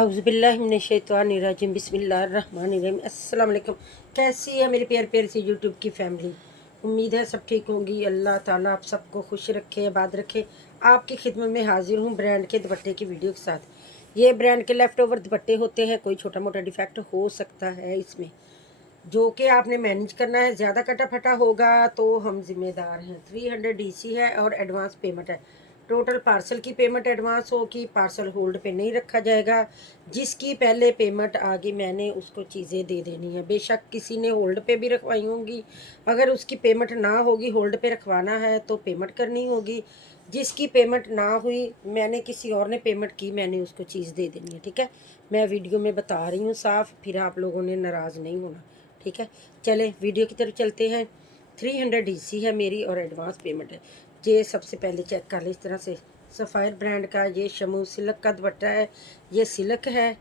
औज़ुबिल्लाहिमिनश्शैतानिर्रजीम बिस्मिल्लाहिर्रहमानिर्रहीम। अस्सलाम वालेकुम। कैसी है मेरी प्यार प्यार सी यूट्यूब की फैमिली। उम्मीद है सब ठीक होंगी। अल्लाह ताला आप सबको खुश रखे, आबाद रखे। आपकी खिदमत में हाजिर हूँ ब्रांड के दुपट्टे की वीडियो के साथ। ये ब्रांड के लेफ़्ट ओवर दुपट्टे होते हैं, कोई छोटा मोटा डिफेक्ट हो सकता है इसमें, जो कि आपने मैनेज करना है। ज़्यादा कटा फटा होगा तो हम जिम्मेदार हैं। 300 DC है और एडवांस पेमेंट है। टोटल पार्सल की पेमेंट एडवांस होगी, पार्सल होल्ड पे नहीं रखा जाएगा। जिसकी पहले पेमेंट आ गई मैंने उसको चीज़ें दे देनी है। बेशक किसी ने होल्ड पे भी रखवाई होंगी, अगर उसकी पेमेंट ना होगी, होल्ड पे रखवाना है तो पेमेंट करनी होगी। जिसकी पेमेंट ना हुई, मैंने किसी और ने पेमेंट की, मैंने उसको चीज़ दे देनी है। ठीक है, मैं वीडियो में बता रही हूँ साफ, फिर आप लोगों ने नाराज़ नहीं होना। ठीक है, चले वीडियो की तरफ चलते हैं। 300 DC है मेरी और एडवांस पेमेंट है। ये सबसे पहले चेक कर ले इस तरह से। सफ़ायर ब्रांड का ये शमू सिल्क का दुपट्टा है। ये सिल्क है,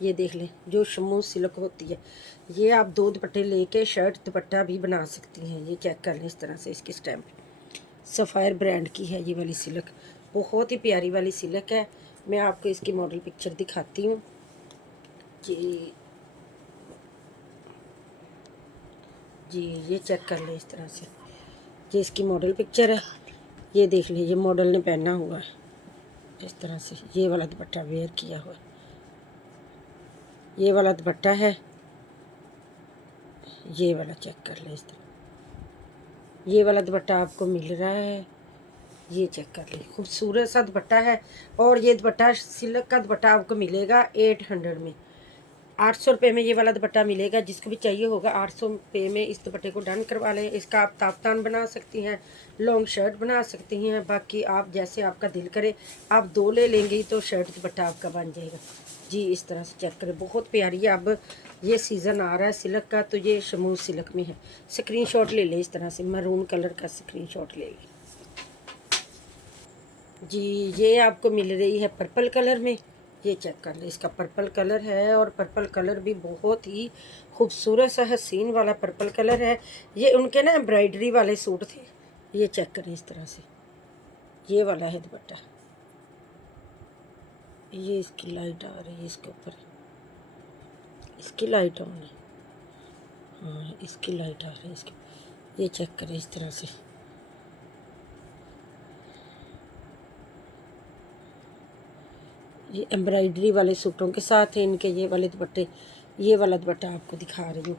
ये देख लें जो शमू सिल्क होती है। ये आप दो दुपट्टे लेके शर्ट दुपट्टा भी बना सकती हैं। ये चेक कर लें इस तरह से, इसकी स्टैम्प सफ़ायर ब्रांड की है ये वाली सिल्क। बहुत ही प्यारी वाली सिल्क है। मैं आपको इसकी मॉडल पिक्चर दिखाती हूँ जी। ये चेक कर लें इस तरह से, ये इसकी मॉडल पिक्चर है। ये देख लें, ये मॉडल ने पहना हुआ है इस तरह से। ये वाला दुपट्टा वेयर किया हुआ है, ये वाला दुपट्टा है। ये वाला चेक कर लें इस तरह, ये वाला दुपट्टा आपको मिल रहा है। ये चेक कर लें, खूबसूरत सा दुपट्टा है। और ये दुपट्टा सिल्क का दुपट्टा आपको मिलेगा 800 में। 800 रुपये में ये वाला दुपट्टा मिलेगा। जिसको भी चाहिए होगा 800 रुपये में इस दुपट्टे को डन करवा लें। इसका आप ताफ्तान बना सकती हैं, लॉन्ग शर्ट बना सकती हैं। बाकी आप जैसे आपका दिल करे, आप दो ले लेंगी तो शर्ट दुपट्टा आपका बन जाएगा जी। इस तरह से चेक करें, बहुत प्यारी है। अब ये सीज़न आ रहा है सिल्क का, तो ये शमूज सिल्क में है। स्क्रीनशॉट ले लें इस तरह से, मरून कलर का स्क्रीनशॉट ले लें जी। ये आपको मिल रही है पर्पल कलर में। ये चेक कर ले, इसका पर्पल कलर है और पर्पल कलर भी बहुत ही खूबसूरत सा हसीन वाला पर्पल कलर है। ये उनके ना एम्ब्रॉयडरी वाले सूट थे। ये चेक करें इस तरह से, ये वाला है दुपट्टा। ये इसकी लाइट आ रही है इसके ऊपर, इसकी लाइट ऑन है। हाँ, इसकी लाइट आ रही है इसकी। ये चेक करें इस तरह से, ये एम्ब्रॉयडरी वाले सूटों के साथ है इनके ये वाले दुपट्टे। ये वाला दुपट्टा आपको दिखा रही हूँ।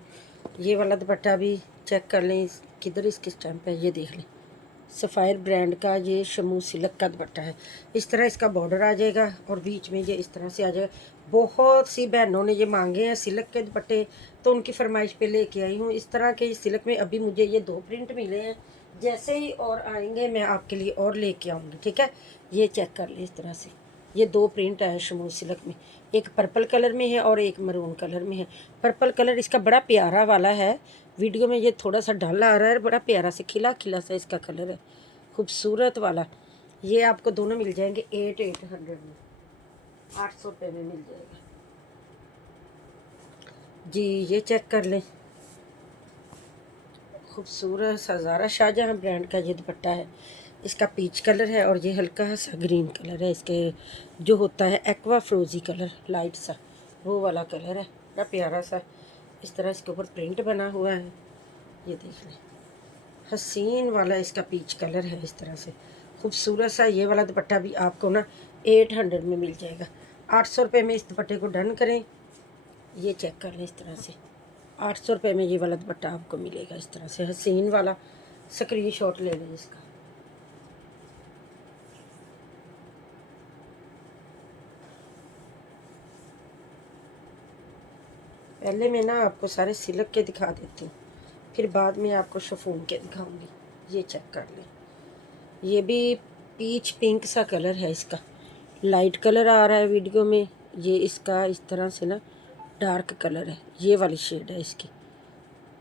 ये वाला दुपट्टा भी चेक कर लें, किधर इसकी स्टैम्प है, ये देख लें। सफ़ायर ब्रांड का ये शमू सिल्क का दुपट्टा है। इस तरह इसका बॉर्डर आ जाएगा और बीच में ये इस तरह से आ जाएगा। बहुत सी बहनों ने ये मांगे हैं सिल्क के दुपट्टे, तो उनकी फरमाइश पे लेके आई हूँ। इस तरह के सिल्क में अभी मुझे ये 2 प्रिंट मिले हैं। जैसे ही और आएंगे मैं आपके लिए और लेके आऊँगी। ठीक है, ये चेक कर लें इस तरह से। ये 2 प्रिंट है शमू सिल्क में, एक पर्पल कलर में है और एक मरून कलर में है। पर्पल कलर इसका बड़ा प्यारा वाला है। वीडियो में ये थोड़ा सा ढल आ रहा है, बड़ा प्यारा से खिला खिला सा इसका कलर है, खूबसूरत वाला। ये आपको दोनों मिल जाएंगे 800 में, 800 रुपये में मिल जाएगा जी। ये चेक कर लें, खूबसूरत सजारा शाहजहाँ ब्रांड का ये दुपट्टा है। इसका पीच कलर है और ये हल्का सा ग्रीन कलर है। इसके जो होता है एक्वा फ्रोजी कलर, लाइट सा वो वाला कलर है, बड़ा प्यारा सा। इस तरह इसके ऊपर प्रिंट बना हुआ है, ये देख लें। हसीन वाला इसका पीच कलर है इस तरह से, खूबसूरत सा। ये वाला दुपट्टा भी आपको ना 800 में मिल जाएगा। 800 रुपये में इस दुपट्टे को डन करें। ये चेक कर लें इस तरह से, 800 रुपये में ये वाला दुपट्टा आपको मिलेगा इस तरह से हसीन वाला। स्क्रीनशॉट ले लें इसका। पहले मैं ना आपको सारे सिल्क के दिखा देती हूँ, फिर बाद में आपको शिफॉन के दिखाऊंगी। ये चेक कर लें, ये भी पीच पिंक सा कलर है इसका, लाइट कलर आ रहा है वीडियो में। ये इसका इस तरह से ना डार्क कलर है, ये वाली शेड है इसकी,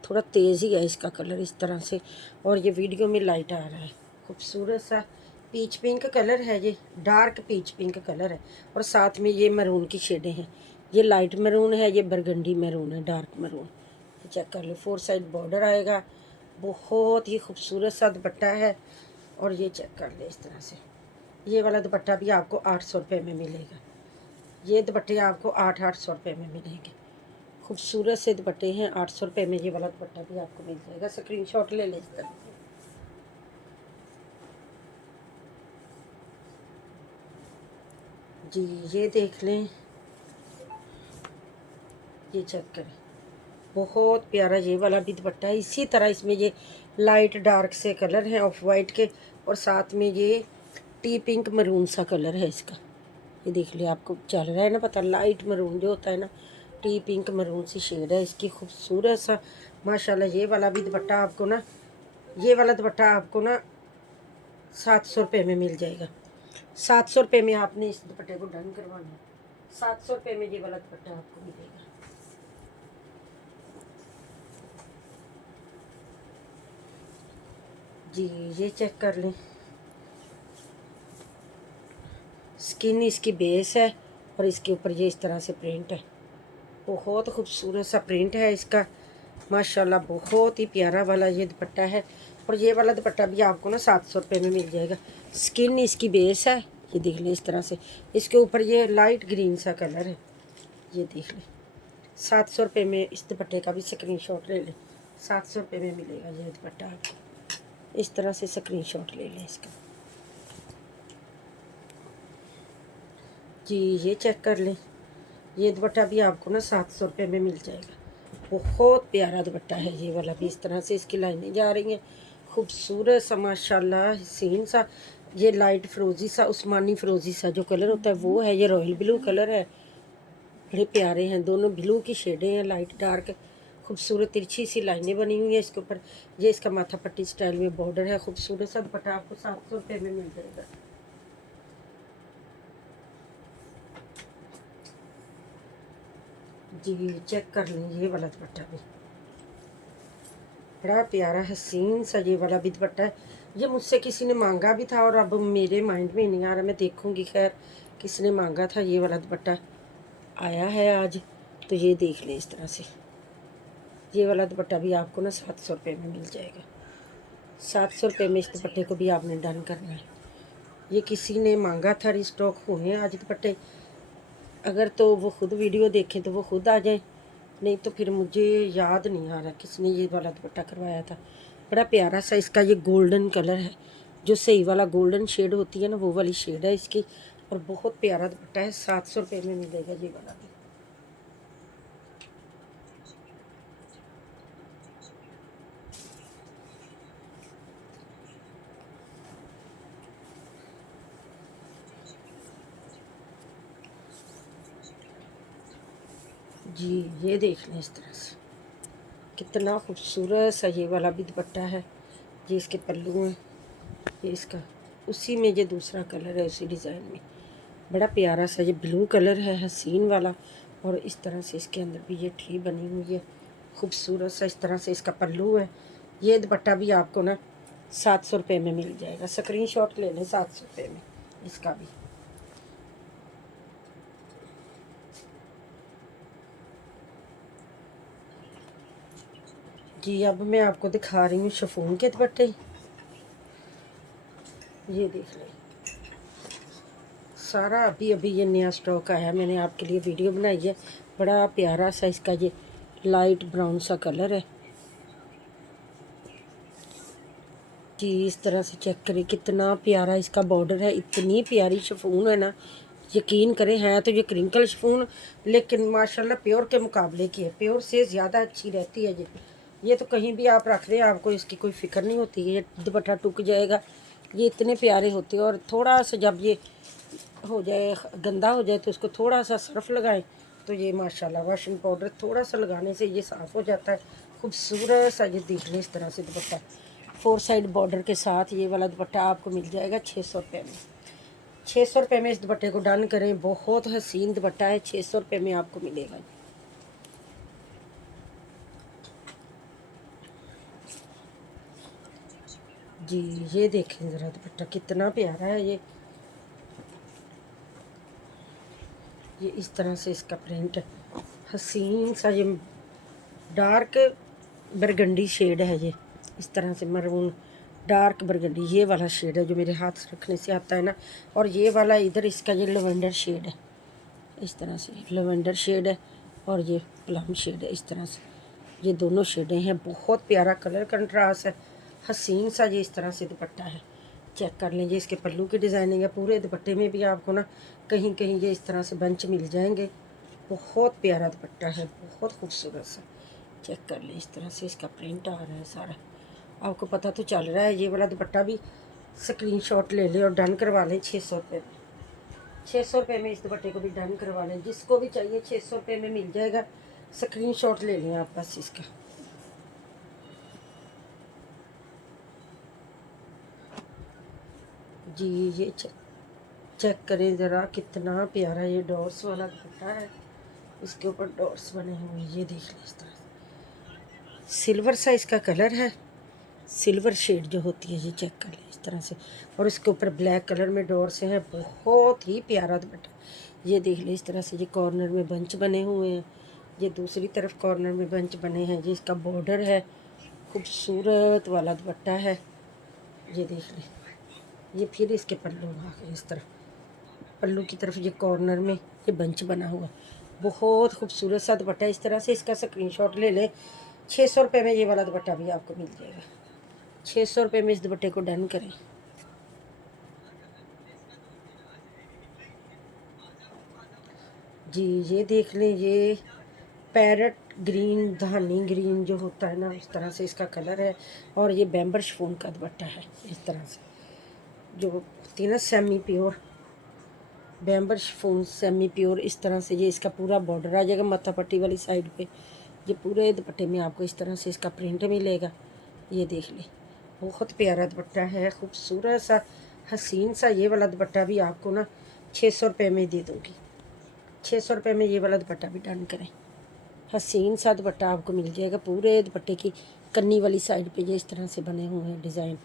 थोड़ा तेज़ ही है इसका कलर इस तरह से। और ये वीडियो में लाइट आ रहा है, खूबसूरत सा पीच पिंक कलर है। ये डार्क पीच पिंक कलर है और साथ में ये मरून की शेडें हैं। ये लाइट मरून है, ये बरगंडी मरून है, डार्क मरून। चेक कर लो, 4 साइड बॉर्डर आएगा। बहुत ही खूबसूरत सा दुपट्टा है। और ये चेक कर ले इस तरह से, ये वाला दुपट्टा भी आपको 800 रुपये में मिलेगा। ये दुपट्टे आपको 800 रुपये में मिलेंगे। खूबसूरत से दुपट्टे हैं, 800 रुपये में ये वाला दुपट्टा भी आपको मिल जाएगा। स्क्रीनशॉट ले लें इस तरह से। जी ये देख लें, ये चेक करें, बहुत प्यारा ये वाला भी दुपट्टा है। इसी तरह इसमें ये लाइट डार्क से कलर हैं ऑफ वाइट के, और साथ में ये टी पिंक मरून सा कलर है इसका। ये देख लिया, आपको चल रहा है ना पता, लाइट मरून जो होता है ना, टी पिंक मरून सी शेड है इसकी, खूबसूरत सा माशाल्लाह। ये वाला भी दुपट्टा आपको ना, ये वाला दुपट्टा आपको ना 700 रुपये में मिल जाएगा। 700 रुपये में आपने इस दुपट्टे को डन करवाना है। 700 रुपये में ये वाला दुपट्टा आपको मिलेगा। जी ये चेक कर लें, स्किन इसकी बेस है और इसके ऊपर ये इस तरह से प्रिंट है। बहुत खूबसूरत सा प्रिंट है इसका माशाल्लाह, बहुत ही प्यारा वाला ये दुपट्टा है। और ये वाला दुपट्टा भी आपको ना 700 रुपये में मिल जाएगा। स्किन इसकी बेस है, ये देख लें इस तरह से, इसके ऊपर ये लाइट ग्रीन सा कलर है, ये देख लें। 700 रुपये में इस दुपट्टे का भी स्क्रीनशॉट ले लें। 700 रुपये में मिलेगा ये दुपट्टा आपको, इस तरह से स्क्रीनशॉट ले लें इसका। जी ये चेक कर लें, ये दुपट्टा भी आपको ना 700 रुपये में मिल जाएगा। बहुत प्यारा दुपट्टा है ये वाला भी, इस तरह से इसकी लाइनें जा रही हैं, खूबसूरत सा माशाल्लाह हसीन सा। ये लाइट फिरोजी सा, उस्मानी फिरोजी सा जो कलर होता है वो है, ये रॉयल ब्लू कलर है। बड़े प्यारे हैं, दोनों ब्लू की शेडें हैं, लाइट डार्क, खूबसूरत तिरछी सी लाइनें बनी हुई है इसके ऊपर। ये इसका माथा पट्टी स्टाइल में बॉर्डर है। खूबसूरत सा दुपट्टा आपको 700 रुपये में मिल जाएगा। जी चेक कर लें, ये वाला दुपट्टा भी बड़ा प्यारा हसीन सा ये वाला भी दुपट्टा है। ये मुझसे किसी ने मांगा भी था और अब मेरे माइंड में नहीं आ रहा, मैं देखूंगी खैर किसने मांगा था। ये वाला दुपट्टा आया है आज, तो ये देख लें इस तरह से। ये वाला दुपट्टा भी आपको ना 700 रुपये में मिल जाएगा। 700 रुपये में इस दुपट्टे को भी आपने डन करना है। ये किसी ने मांगा था, रिस्टॉक हुए आज दुपट्टे। अगर तो वो खुद वीडियो देखें तो वो खुद आ जाए, नहीं तो फिर मुझे याद नहीं आ रहा किसने ये वाला दुपट्टा करवाया था। बड़ा प्यारा सा इसका ये गोल्डन कलर है, जो सही वाला गोल्डन शेड होती है ना, वो वाली शेड है इसकी। और बहुत प्यारा दुपट्टा है, 700 रुपये में मिलेगा ये वाला भी। जी ये देख लें इस तरह से, कितना खूबसूरत सा ये वाला भी दुपट्टा है। ये इसके पल्लू हैं, ये इसका उसी में ये दूसरा कलर है, उसी डिज़ाइन में। बड़ा प्यारा सा ये ब्लू कलर है हसीन वाला, और इस तरह से इसके अंदर भी ये ट्री बनी हुई है खूबसूरत सा। इस तरह से इसका पल्लू है। ये दुपट्टा भी आपको ना 700 रुपये में मिल जाएगा। स्क्रीनशॉट ले लें 700 रुपये में इसका भी। जी अब मैं आपको दिखा रही हूँ शिफॉन के दुपट्टे। ये देख लें, सारा अभी अभी ये नया स्टॉक आया, मैंने आपके लिए वीडियो बनाई है। बड़ा प्यारा सा इसका ये लाइट ब्राउन सा कलर है। जी इस तरह से चेक करें, कितना प्यारा इसका बॉर्डर है, इतनी प्यारी शिफॉन है ना, यकीन करें। है तो ये क्रिंकल शिफॉन, लेकिन माशाल्लाह प्योर के मुकाबले की है, प्योर से ज़्यादा अच्छी रहती है ये तो कहीं भी आप रख दें आपको इसकी कोई फ़िक्र नहीं होती है, ये दुपट्टा टूक जाएगा। ये इतने प्यारे होते हैं। और थोड़ा सा जब ये हो जाए, गंदा हो जाए, तो उसको थोड़ा सा सर्फ लगाएं तो ये माशाल्लाह वॉशिंग पाउडर थोड़ा सा लगाने से ये साफ़ हो जाता है। खूबसूरत सा ये देख लें इस तरह से दुपट्टा, 4 साइड बॉर्डर के साथ ये वाला दुपट्टा आपको मिल जाएगा 600 रुपये में। 600 रुपये में इस दुपट्टे को डन करें, बहुत हसीन दुपट्टा है, 600 रुपये में आपको मिलेगा। जी ये देखें ज़रा दुपट्टा कितना प्यारा है। ये इस तरह से इसका प्रिंट है, हसीन सा ये डार्क बरगंडी शेड है। ये इस तरह से मरून डार्क बरगंडी ये वाला शेड है जो मेरे हाथ से रखने से आता है ना। और ये वाला इधर इसका ये लवेंडर शेड है, इस तरह से लेवेंडर शेड है और ये प्लम शेड है। इस तरह से ये दोनों शेडें हैं। बहुत प्यारा कलर कंट्रास्ट है, हसीन सा ये इस तरह से दुपट्टा है। चेक कर लीजिए, इसके पल्लू की डिज़ाइनिंग है। पूरे दुपट्टे में भी आपको ना कहीं कहीं ये इस तरह से बंच मिल जाएंगे। बहुत प्यारा दुपट्टा है, बहुत खूबसूरत सा। चेक कर लें, इस तरह से इसका प्रिंट आ रहा है सारा। आपको पता तो चल रहा है। ये वाला दुपट्टा भी स्क्रीनशॉट ले लें और डन करवा लें 600 रुपये में। 600 रुपये में इस दुपट्टे को भी डन करवा लें। जिसको भी चाहिए 600 रुपये में मिल जाएगा। स्क्रीनशॉट ले लें आप बस इसका। जी ये चेक करें ज़रा, कितना प्यारा ये डॉट्स वाला दुपट्टा है। इसके ऊपर डॉट्स बने हुए, ये देख लें इस तरह से। सिल्वर सा इसका कलर है, सिल्वर शेड जो होती है, ये चेक कर लें इस तरह से। और इसके ऊपर ब्लैक कलर में डॉट्स हैं। बहुत ही प्यारा दुपट्टा। ये देख लें इस तरह से। ये कॉर्नर में बंच बने हुए हैं, ये दूसरी तरफ कॉर्नर में बंच बने हैं। ये इसका बॉर्डर है, खूबसूरत वाला दुपट्टा है। ये देख लें। ये फिर इसके पल्लू आ गए इस तरफ, पल्लू की तरफ ये कॉर्नर में ये बंच बना हुआ। बहुत खूबसूरत सा दुपट्टा। इस तरह से इसका स्क्रीनशॉट ले लें। 600 रुपये में ये वाला दुपट्टा भी आपको मिल जाएगा। 600 रुपये में इस दुपट्टे को डन करें। जी ये देख लें, ये पैरट ग्रीन, धानी ग्रीन जो होता है ना, उस तरह से इसका कलर है। और ये बैम्बर शिफॉन का दुपट्टा है। इस तरह से जो होती है ना semi pure बैम्बर chiffon, semi pure. इस तरह से ये इसका पूरा बॉर्डर आ जाएगा माथा पट्टी वाली साइड पे। ये पूरे दुपट्टे में आपको इस तरह से इसका प्रिंट मिलेगा। ये देख लें, बहुत प्यारा दुपट्टा है, खूबसूरत सा, हसीन सा। ये वाला दुपट्टा भी आपको ना 600 रुपये में दे दूँगी। 600 रुपये में ये वाला दुपट्टा भी डन करें। हसीन सा दुपट्टा आपको मिल जाएगा। पूरे दुपट्टे की कन्नी वाली साइड पे ये इस तरह से बने हुए हैं डिज़ाइन।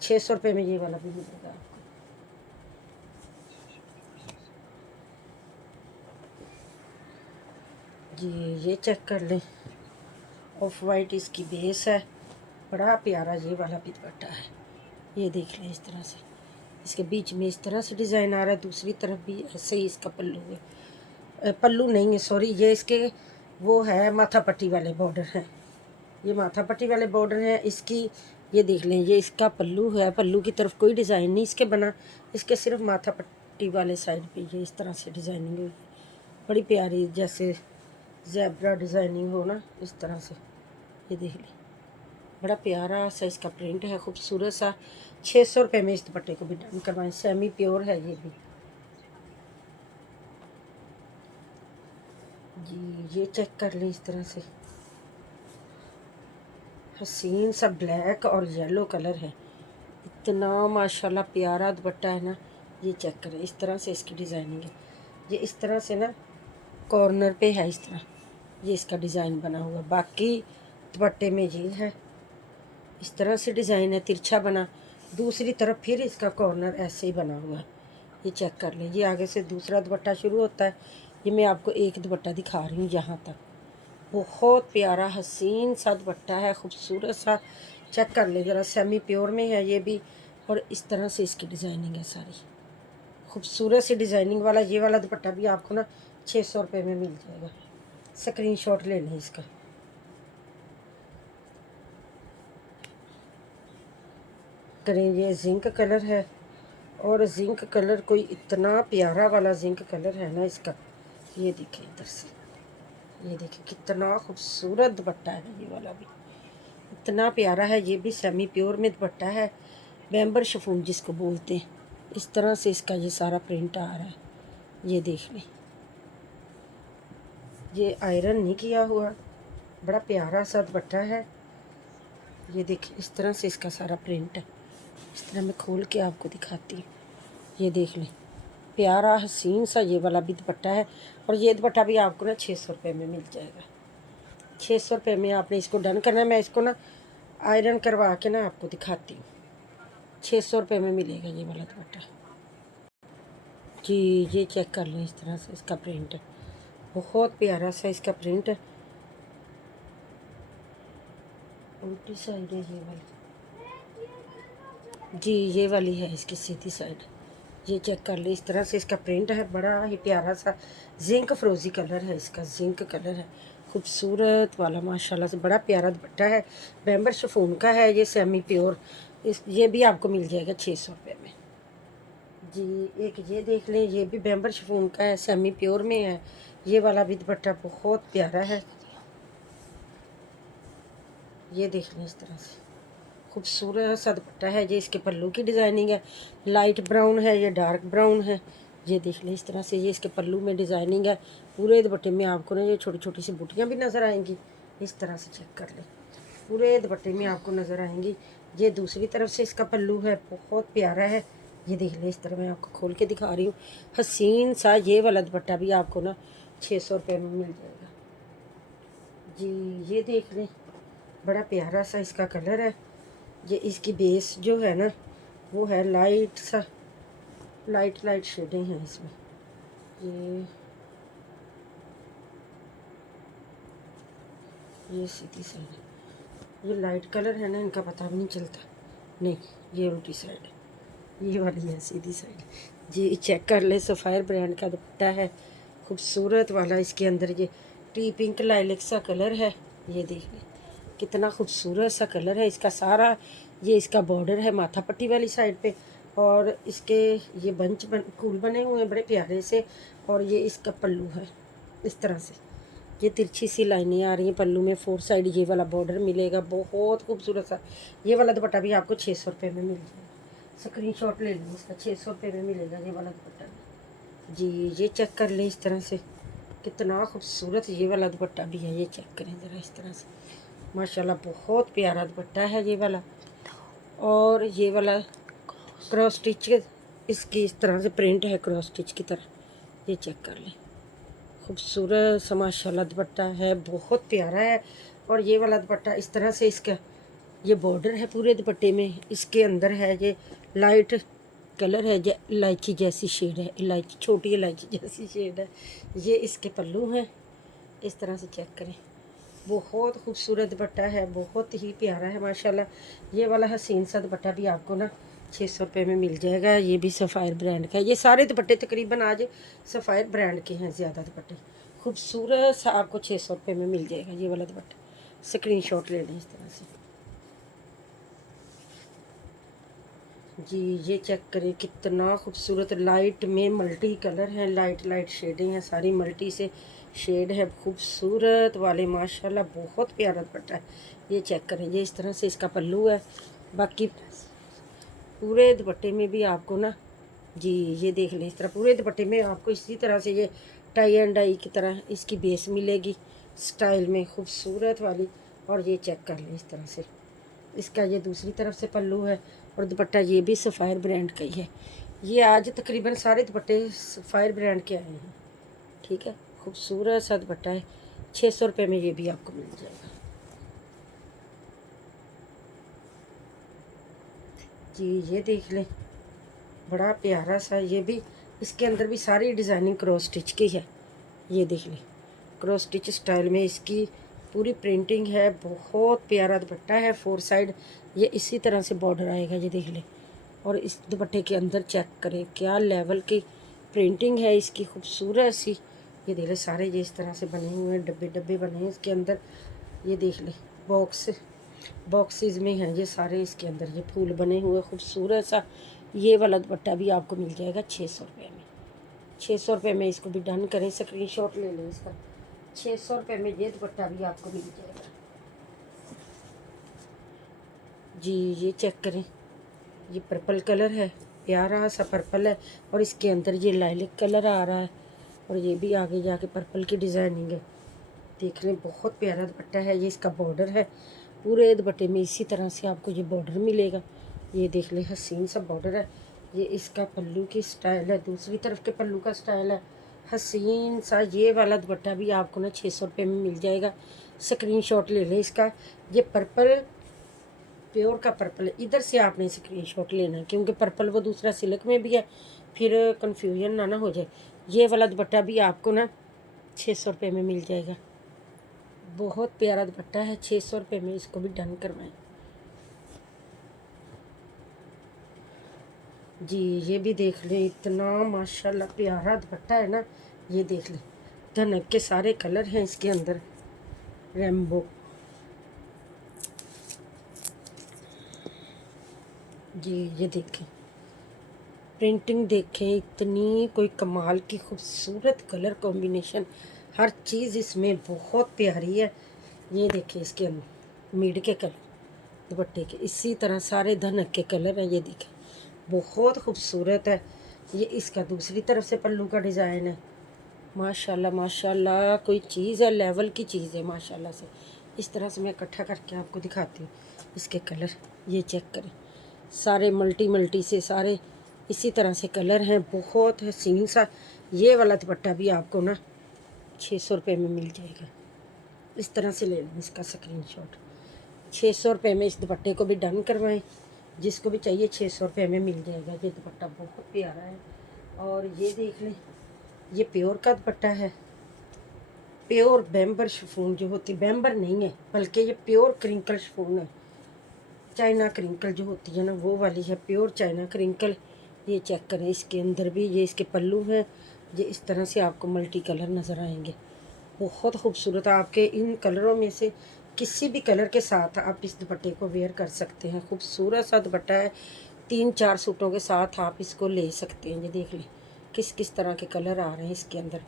600 रुपये में ये वाला भी मिलेगा आपको। जी ये चेक कर लें, ऑफ वाइट इसकी बेस है। बड़ा प्यारा ये वाला भी दुपट्टा है। ये देख लें इस तरह से। इसके बीच में इस तरह से डिज़ाइन आ रहा है, दूसरी तरफ भी ऐसे ही इसका पल्लू है। पल्लू नहीं है, सॉरी, ये इसके वो है माथा पट्टी वाले बॉर्डर हैं। ये माथा पट्टी वाले बॉर्डर हैं इसकी। ये देख लें, ये इसका पल्लू है। पल्लू की तरफ कोई डिज़ाइन नहीं इसके बना, इसके सिर्फ माथा पट्टी वाले साइड पे ये इस तरह से डिज़ाइनिंग हुई। बड़ी प्यारी, जैसे ज़ेब्रा डिज़ाइनिंग हो ना, इस तरह से। ये देख लें, बड़ा प्यारा सा इसका प्रिंट है, खूबसूरत सा। 600 रुपये में इस दुपट्टे को भी डन करवाएं। सेमी प्योर है ये भी। जी ये चेक कर लें इस तरह से। हसीन सा ब्लैक और येलो कलर है। इतना माशाल्लाह प्यारा दुपट्टा है ना। ये चेक करें, इस तरह से इसकी डिज़ाइनिंग है। ये इस तरह से ना कॉर्नर पे है, इस तरह ये इसका डिज़ाइन बना हुआ। बाकी दुपट्टे में ये है, इस तरह से डिज़ाइन है तिरछा बना। दूसरी तरफ फिर इसका कॉर्नर ऐसे ही बना हुआ है। ये चेक कर लें। ये आगे से दूसरा दुपट्टा शुरू होता है। ये मैं आपको एक दुपट्टा दिखा रही हूँ यहाँ तक। बहुत प्यारा हसीन सा दुपट्टा है, खूबसूरत सा। चेक कर लें ज़रा, सेमी प्योर में है ये भी। और इस तरह से इसकी डिज़ाइनिंग है सारी, खूबसूरत सी डिज़ाइनिंग वाला। ये वाला दुपट्टा भी आपको ना 600 रुपये में मिल जाएगा। स्क्रीनशॉट ले लें इसका। करें, ये जिंक कलर है। और जिंक कलर कोई इतना प्यारा वाला जिंक कलर है ना इसका। ये देखिए इधर से, ये देखिए कितना खूबसूरत दुपट्टा है। ये वाला भी इतना प्यारा है। ये भी सेमी प्योर में दुपट्टा है, बैम्बर शिफॉन जिसको बोलते हैं। इस तरह से इसका ये सारा प्रिंट आ रहा है। ये देख लें, ये आयरन नहीं किया हुआ, बड़ा प्यारा सा दुपट्टा है। ये देखिए इस तरह से इसका सारा प्रिंट है। इस तरह मैं खोल के आपको दिखाती हूँ। ये देख लें, प्यारा हसीन सा ये वाला भी दुपट्टा है। और ये दुपट्टा भी आपको ना 600 रुपये में मिल जाएगा। 600 रुपये में आपने इसको डन करना है। मैं इसको ना आयरन करवा के ना आपको दिखाती हूँ। 600 रुपये में मिलेगा ये वाला दुपट्टा। जी ये चेक कर लें, इस तरह से इसका प्रिंट है। बहुत प्यारा सा इसका प्रिंट है। उल्टी साइड है ये वाली। जी ये वाली है इसकी सीधी साइड। ये चेक कर ले, इस तरह से इसका प्रिंट है, बड़ा ही प्यारा सा जिंक फ्रोजी कलर है, इसका जिंक कलर है, खूबसूरत वाला माशाल्लाह से बड़ा प्यारा दुपट्टा है। बैम्बर शिफॉन का है ये, सेमी प्योर। ये भी आपको मिल जाएगा 600 रुपये में जी। एक ये देख लें, ये भी बैम्बर शिफॉन का है, सेमी प्योर में है। ये वाला भी दुपट्टा बहुत प्यारा है, ये देख लें, इस तरह से खूबसूरत सा दुपट्टा है। ये इसके पल्लू की डिज़ाइनिंग है, लाइट ब्राउन है, ये डार्क ब्राउन है। ये देख लें, इस तरह से ये इसके पल्लू में डिज़ाइनिंग है। पूरे दुपट्टे में आपको ना ये छोटी छोटी सी बूटियाँ भी नज़र आएंगी, इस तरह से चेक कर लें, पूरे दुपट्टे में आपको नज़र आएंगी। ये दूसरी तरफ से इसका पल्लू है, बहुत प्यारा है। ये देख लें, इस तरह मैं आपको खोल के दिखा रही हूँ। हसीन सा ये वाला दुपट्टा भी आपको ना 600 रुपये में मिल जाएगा जी। ये देख लें, बड़ा प्यारा सा इसका कलर है। ये इसकी बेस जो है ना वो है लाइट सा, लाइट शेडिंग है इसमें। ये सीधी साइड, ये लाइट कलर है ना, इनका पता भी नहीं चलता। नहीं, ये उल्टी साइड है, ये वाली है सीधी साइड जी। चेक कर ले, सफ़ायर ब्रांड का दुपट्टा है, खूबसूरत वाला। इसके अंदर ये टी पिंक लाइलिक सा कलर है, ये देख ले कितना खूबसूरत सा कलर है इसका सारा। ये इसका बॉर्डर है माथा पट्टी वाली साइड पे, और इसके ये फूल बने हुए हैं बड़े प्यारे से। और ये इसका पल्लू है, इस तरह से ये तिरछी सी लाइनें आ रही हैं पल्लू में। 4 साइड ये वाला बॉर्डर मिलेगा, बहुत खूबसूरत सा। ये वाला दुपट्टा भी आपको 600 रुपये में मिल जाएगा, स्क्रीनशॉट ले लें इसका, 600 रुपये में मिलेगा ये वाला दुपट्टा जी। ये चेक कर लें, इस तरह से कितना खूबसूरत ये वाला दुपट्टा भी है। ये चेक करें ज़रा, इस तरह से माशाल्लाह बहुत प्यारा दुपट्टा है ये वाला। और ये वाला क्रॉस स्टिच इसकी इस तरह से प्रिंट है, क्रॉस स्टिच की तरह। ये चेक कर लें, खूबसूरत सा माशाल्लाह दुपट्टा है, बहुत प्यारा है। और ये वाला दुपट्टा इस तरह से इसका ये बॉर्डर है पूरे दुपट्टे में। इसके अंदर है ये लाइट कलर है, इलायची जैसी शेड है, इलायची छोटी इलायची जैसी शेड है। ये इसके पल्लू हैं, इस तरह से चेक करें, बहुत खूबसूरत दुपट्टा है, बहुत ही प्यारा है माशाल्लाह। ये वाला हसीन सा दुपट्टा भी आपको ना 600 रुपये में मिल जाएगा। ये भी सफ़ायर ब्रांड का है। ये सारे दुपट्टे तकरीबन आज सफ़ायर ब्रांड के हैं, ज़्यादा दुपट्टे खूबसूरत सा आपको 600 रुपये में मिल जाएगा ये वाला दुपट्टा। स्क्रीनशॉट ले लें इस तरह से जी। ये चेक करें, कितना खूबसूरत लाइट में मल्टी कलर है, लाइट शेडिंग है, सारी मल्टी से शेड है, खूबसूरत वाले माशाल्लाह बहुत प्यारा दुपट्टा है। ये चेक करें, ये इस तरह से इसका पल्लू है। बाकी पूरे दुपट्टे में भी आपको ना जी, ये देख लें, इस तरह पूरे दुपट्टे में आपको इसी तरह से ये टाई एंड डाई की तरह इसकी बेस मिलेगी स्टाइल में, खूबसूरत वाली। और ये चेक कर लें, इस तरह से इसका ये दूसरी तरफ से पल्लू है। और दुपट्टा ये भी सफ़ायर ब्रांड का ही है। ये आज तकरीबन सारे दुपट्टे सफ़ायर ब्रांड के आए हैं, ठीक है। खूबसूरत सा दुपट्टा है, 600 रुपये में ये भी आपको मिल जाएगा जी। ये देख लें, बड़ा प्यारा सा, ये भी इसके अंदर भी सारी डिज़ाइनिंग क्रॉस स्टिच की है। ये देख लें, क्रॉस स्टिच स्टाइल में इसकी पूरी प्रिंटिंग है, बहुत प्यारा दुपट्टा है। 4 साइड ये इसी तरह से बॉर्डर आएगा, ये देख लें। और इस दुपट्टे के अंदर चेक करें क्या लेवल की प्रिंटिंग है इसकी, खूबसूरत सी। ये देख लें, सारे ये इस तरह से बने हुए हैं, डब्बे डब्बे बने हैं इसके अंदर। ये देख लें, बॉक्सेस में हैं ये सारे, इसके अंदर ये फूल बने हुए खूबसूरत सा। ये वाला दुपट्टा भी आपको मिल जाएगा 600 रुपये में। 600 रुपये में इसको भी डन करें, स्क्रीनशॉट ले लें इसका। 600 रुपये में ये दुपट्टा भी आपको मिल जाएगा जी। ये चेक करें, ये पर्पल कलर है, प्यारा सा पर्पल है। और इसके अंदर ये लाइलिक कलर आ रहा है, और ये भी आगे जाके पर्पल की डिज़ाइनिंग है। देख लें, बहुत प्यारा दुपट्टा है। ये इसका बॉर्डर है, पूरे दुपट्टे में इसी तरह से आपको ये बॉर्डर मिलेगा। ये देख लें, हसीन सा बॉर्डर है। ये इसका पल्लू की स्टाइल है, दूसरी तरफ के पल्लू का स्टाइल है, हसीन सा। ये वाला दुपट्टा भी आपको ना 600 रुपये में मिल जाएगा। स्क्रीनशॉट ले लें इसका। ये पर्पल प्योर का पर्पल है, इधर से आपने स्क्रीनशॉट लेना है, क्योंकि पर्पल वो दूसरा सिल्क में भी है, फिर कंफ्यूजन ना हो जाए। ये वाला दुपट्टा भी आपको ना 600 रुपये में मिल जाएगा। बहुत प्यारा दुपट्टा है, 600 रुपये में इसको भी डन करवाएं जी ये भी देख लें, इतना माशाल्लाह प्यारा दुपट्टा है ना। ये देख लें, धनक के सारे कलर हैं इसके अंदर, रेम्बो। जी ये देखें, प्रिंटिंग देखें, इतनी कोई कमाल की खूबसूरत कलर कॉम्बिनेशन, हर चीज़ इसमें बहुत प्यारी है। ये देखें, इसके अंदर मीड के कलर दुपट्टे के, इसी तरह सारे धनक के कलर हैं। ये देखें, बहुत खूबसूरत है। ये इसका दूसरी तरफ से पल्लू का डिज़ाइन है। माशाल्लाह माशाल्लाह, कोई चीज़ है, लेवल की चीज़ है माशाल्लाह से। इस तरह से मैं इकट्ठा करके आपको दिखाती हूँ इसके कलर। ये चेक करें, सारे मल्टी मल्टी से सारे इसी तरह से कलर हैं, बहुत हसीन सा। ये वाला दुपट्टा भी आपको ना 600 रुपये में मिल जाएगा। इस तरह से ले लें इसका स्क्रीनशॉट। 600 रुपये में इस दुपट्टे को भी डन करवाएं, जिसको भी चाहिए 600 रुपये में मिल जाएगा। ये दुपट्टा बहुत प्यारा है। और ये देख लें, ये प्योर का दुपट्टा है, प्योर बैम्बर शिफॉन जो होती, बैम्बर नहीं है बल्कि ये प्योर क्रिंकल शिफॉन है। चाइना क्रिंकल जो होती है ना, वो वाली है, प्योर चाइना क्रिंकल। ये चेक करें, इसके अंदर भी ये इसके पल्लू हैं। ये इस तरह से आपको मल्टी कलर नज़र आएंगे, बहुत खूबसूरत। आपके इन कलरों में से किसी भी कलर के साथ आप इस दुपट्टे को वेयर कर सकते हैं। खूबसूरत सा दुपट्टा है, 3-4 सूटों के साथ आप इसको ले सकते हैं। ये देख लें किस किस तरह के कलर आ रहे हैं इसके अंदर,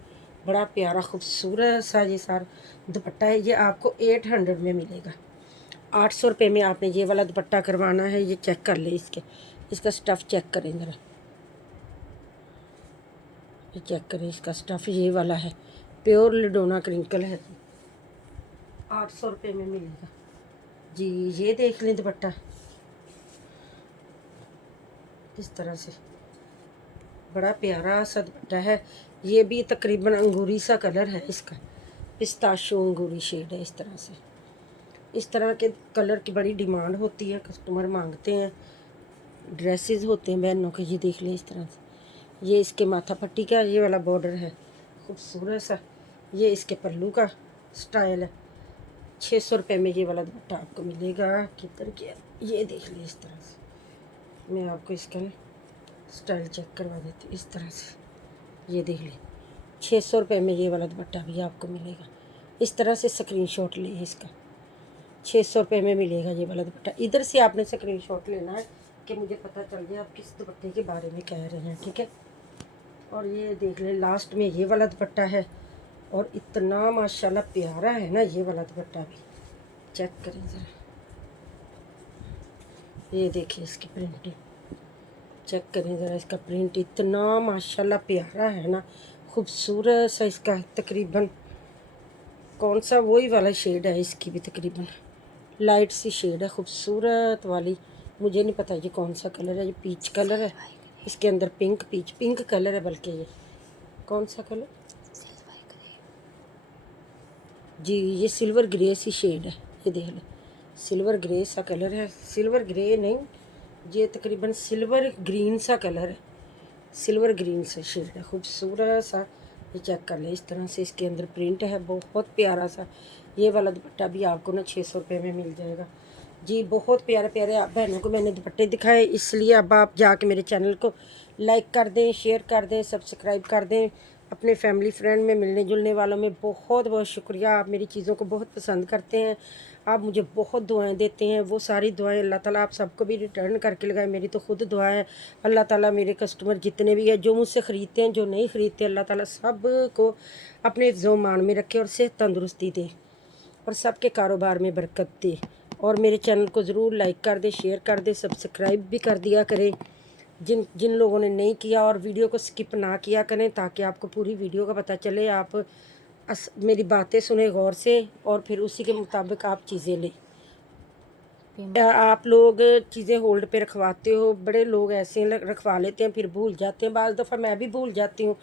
बड़ा प्यारा खूबसूरत सा ये सारा दुपट्टा है। ये आपको 800 में मिलेगा। 800 रुपये में आपने ये वाला दुपट्टा करवाना है। ये चेक कर ले, इसका स्टफ़ चेक करें ज़रा, ये चेक करें, इसका स्टफ़ ये वाला है, प्योर लिडोना क्रिंकल है। 800 रुपये में मिलेगा जी। ये देख लें दुपट्टा, इस तरह से बड़ा प्यारा सा दुपट्टा है। ये भी तकरीबन अंगूरी सा कलर है इसका, पिस्ताशो अंगूरी शेड है। इस तरह से, इस तरह के कलर की बड़ी डिमांड होती है, कस्टमर मांगते हैं, ड्रेसेस होते हैं बहनों के। ये देख लें इस तरह से, ये इसके माथा पट्टी का ये वाला बॉर्डर है, खूबसूरत सा। ये इसके पल्लू का स्टाइल है। 600 रुपये में ये वाला दुपट्टा आपको मिलेगा। किधर गया, ये देख लीजिए। इस तरह से मैं आपको इसका स्टाइल चेक करवा देती हूँ। इस तरह से ये देख लीजिए, 600 रुपये में ये वाला दुपट्टा भी आपको मिलेगा। इस तरह से स्क्रीनशॉट ले इसका, 600 रुपये में मिलेगा ये वाला दुपट्टा। इधर से आपने स्क्रीनशॉट लेना है कि मुझे पता चल जाए आप किस दुपट्टे के बारे में कह रहे हैं, ठीक है। और ये देख लें, लास्ट में ये वाला दुपट्टा है, और इतना माशाल्लाह प्यारा है ना ये वाला दुपट्टा भी। चेक करें ज़रा, ये देखिए इसकी प्रिंटिंग, चेक करें ज़रा इसका प्रिंट, इतना माशाल्लाह प्यारा है ना, खूबसूरत सा। इसका तकरीबन कौन सा वही वाला शेड है, इसकी भी तकरीबन लाइट सी शेड है, खूबसूरत वाली। मुझे नहीं पता ये कौन सा कलर है, ये पीच कलर है, इसके अंदर पिंक कलर है, बल्कि ये कौन सा कलर जी, ये सिल्वर ग्रे सी शेड है। ये देख लो, सिल्वर ग्रे सा कलर है, सिल्वर ग्रे नहीं, ये तकरीबन सिल्वर ग्रीन सा कलर है, सिल्वर ग्रीन सा शेड है, खूबसूरत सा। ये चेक कर ले, इस तरह से इसके अंदर प्रिंट है, बहुत प्यारा सा। ये वाला दुपट्टा भी आपको ना 600 रुपये में मिल जाएगा जी। बहुत प्यारे प्यारे आप बहनों को मैंने दुपट्टे दिखाए, इसलिए अब आप जाके मेरे चैनल को लाइक कर दें, शेयर कर दें, सब्सक्राइब कर दें। अपने फैमिली फ्रेंड में, मिलने जुलने वालों में बहुत बहुत शुक्रिया। आप मेरी चीज़ों को बहुत पसंद करते हैं, आप मुझे बहुत दुआएं देते हैं। वो सारी दुआएं अल्लाह ताला आप सबको भी रिटर्न करके लगाए। मेरी तो खुद दुआ है, अल्लाह ताला मेरे कस्टमर जितने भी हैं, जो मुझसे ख़रीदते हैं, जो नहीं ख़रीदते, अल्लाह ताला सब को अपने ज़ोमान में रखे और सेहत तंदुरुस्ती दे और सबके कारोबार में बरकत दे। और मेरे चैनल को ज़रूर लाइक कर दे, शेयर कर दे, सब्सक्राइब भी कर दिया करें जिन जिन लोगों ने नहीं किया, और वीडियो को स्किप ना किया करें ताकि आपको पूरी वीडियो का पता चले। आप मेरी बातें सुने गौर से और फिर उसी के मुताबिक आप चीज़ें लें। आप लोग चीज़ें होल्ड पे रखवाते हो, बड़े लोग ऐसे रखवा लेते हैं फिर भूल जाते हैं, बाज़ दफ़ा मैं भी भूल जाती हूँ।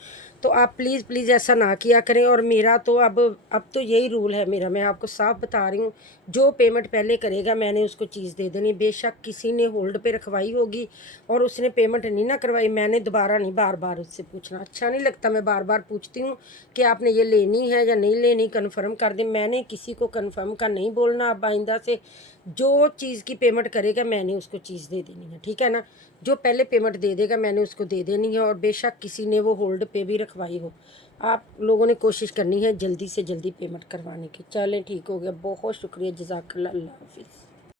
तो आप प्लीज़ ऐसा ना किया करें। और मेरा तो अब तो यही रूल है मेरा, मैं आपको साफ बता रही हूँ, जो पेमेंट पहले करेगा मैंने उसको चीज़ दे देनी। बेशक किसी ने होल्ड पे रखवाई होगी और उसने पेमेंट नहीं ना करवाई, मैंने दोबारा नहीं बार बार उससे पूछना, अच्छा नहीं लगता। मैं बार बार पूछती हूँ कि आपने ये लेनी है या नहीं लेनी, कन्फर्म कर दें। मैंने किसी को कन्फर्म का नहीं बोलना। अब आइंदा से जो चीज़ की पेमेंट करेगा मैंने उसको चीज़ दे देनी है, ठीक है ना। जो पहले पेमेंट दे देगा मैंने उसको दे देनी है, और बेशक किसी ने वो होल्ड पे भी रखवाई हो, आप लोगों ने कोशिश करनी है जल्दी से जल्दी पेमेंट करवाने की। चलें ठीक हो गया, बहुत शुक्रिया, जज़ाकल्लाह, अल्लाह हाफिज़।